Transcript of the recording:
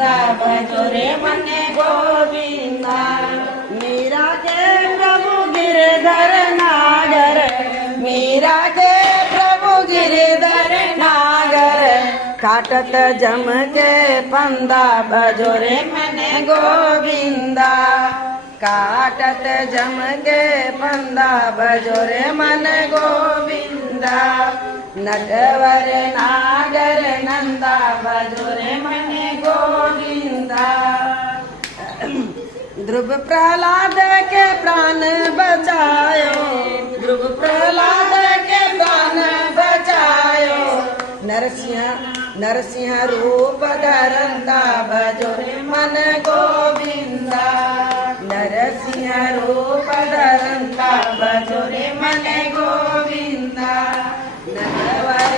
नंदा भजो रे मने गोविंदा। मीरा के प्रभु गिरधर नागर, मीरा के प्रभु गिरधर नागर, काटत जम के पंदा भजो रे मने गोविंदा। काटत जम के पंदा भजो रे मन गोविंदा। नटवर नागर नंदा भजो रे मन गोविंदा। ध्रुव प्रहलाद के प्राण बचायो, ध्रुव प्रहलाद के प्राण बचायो। नरसिंह रूप धरंदा भजो रे मन गोविंदा। नरसिंह रूप धरंदा भजो रे मन गोविंदा। नटवर